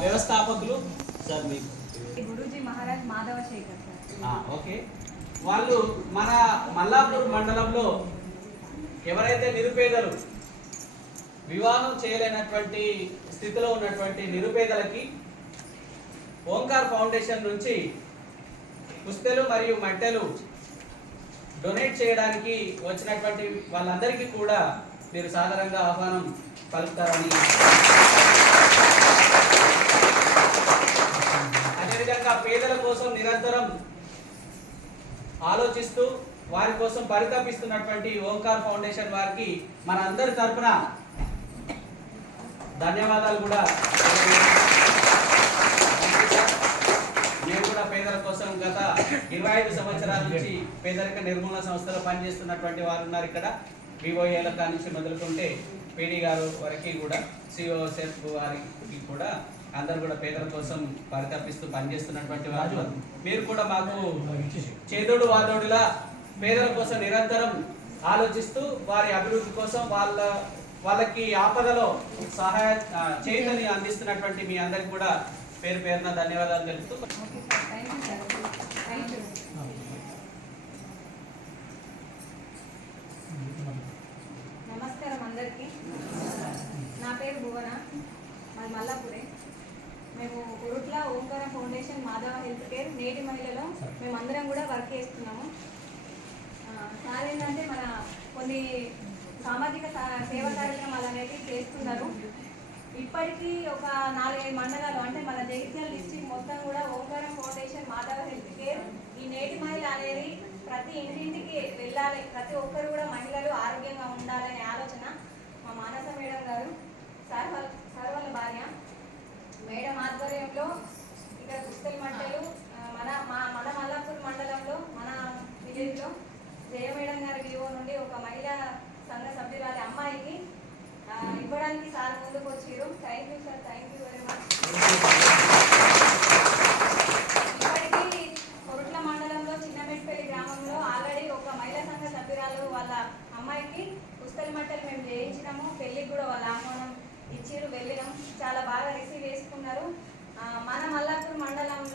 వ్యవస్థాపకులు సార్ మీకు. గురూజీ మహారాజ్ మాధవ ఓకే. వాళ్ళు మన మల్లాపూర్ మండలంలో ఎవరైతే నిరుపేదలు వివాహం చేయలేనటువంటి స్థితిలో ఉన్నటువంటి నిరుపేదలకి ఓంకార్ ఫౌండేషన్ నుంచి పుస్తెలు మరియు మట్టెలు డొనేట్ చేయడానికి వచ్చినటువంటి వాళ్ళందరికీ కూడా మీరు సాధారణంగా ఆహ్వానం పలుకుతారని. అదేవిధంగా పేదల కోసం నిరంతరం ఆలోచిస్తూ వారి కోసం పరితపిస్తున్నటువంటి ఓంకార్ ఫౌండేషన్ వారికి మన అందరి తరపున ధన్యవాదాలు కూడా. నేను కూడా పేదల కోసం గత ఇరవై ఐదు సంవత్సరాల నుంచి పేదరిక నిర్మూలన సంస్థలో పనిచేస్తున్నటువంటి వారు ఉన్నారు ఇక్కడ. వివోఏల కాడి నుంచి మొదలుకుంటే పీడీ గారు వరకు కూడా సిఓసెఫ్ వారికి కూడా అందరు కూడా పేదల కోసం పరితపిస్తూ పనిచేస్తున్నటువంటి వారు. మీరు కూడా మాకు చేదోడు వాదోడులా పేదల కోసం నిరంతరం ఆలోచిస్తూ వారి అభివృద్ధి కోసం వాళ్ళ వాళ్ళకి ఆపదలో సహాయ ఆ, చేతని అందిస్తున్నటువంటి మీ అందరికి కూడా పేరు పేరున ధన్యవాదాలు తెలుపుతూ okay sir thank you sir thank you నమస్కారం అందరికీ నా మాది మల్లాపురే. మేము Urutla Omkara foundation Madhava health care నేటి మహిళలో మేము అందరం కూడా వర్క్ చేస్తున్నాము. సార్ ఏంటంటే మన కొన్ని సామాజిక సేవా కార్యక్రమాలు అనేవి చేస్తున్నారు. ఇప్పటికీ ఒక నాలుగైదు మండలాలు అంటే మన జగిత్యాల డిస్టిక్ మొత్తం కూడా ఓంకారం ఫౌండేషన్ మాధవ హెల్త్ కేర్ ఈ నేటి మహిళ అనేది ప్రతి ఇంటింటికి వెళ్ళాలి. ప్రతి ఒక్కరు కూడా మహిళలు ఆరోగ్యంగా ఉండాలనే ఆలోచన మా మానస మేడం గారు సార్ వాళ్ళ సార్ వాళ్ళ భార్య మేడం ఆధ్వర్యంలో ఇక్కడ పుస్తల మంటలు ఆ, మన మా మన మల్లాపూర్ మండలంలో మన విలేజ్లో జయ మేడం గారి వివో నుండి ఒక మహిళా సంఘ సభ్యురాలి అమ్మాయికి ఇవ్వడానికి సార్ ముందుకు వచ్చారు. Thank you sir thank you very much ఇప్పటికీ కొరుట్ల మండలంలో చిన్నమెట్పల్లి గ్రామంలో ఆల్రెడీ ఒక మహిళా సంఘ సభ్యురాలు వాళ్ళ అమ్మాయికి పుస్తల మట్టలు మేము చేయించినాము పెళ్ళికి కూడా వాళ్ళ ఆహ్వానం ఇచ్చిరు. వెళ్ళినాం. చాలా బాగా రిసీవ్ చేసుకున్నారు. మన మల్లాపూర్ మండలంలో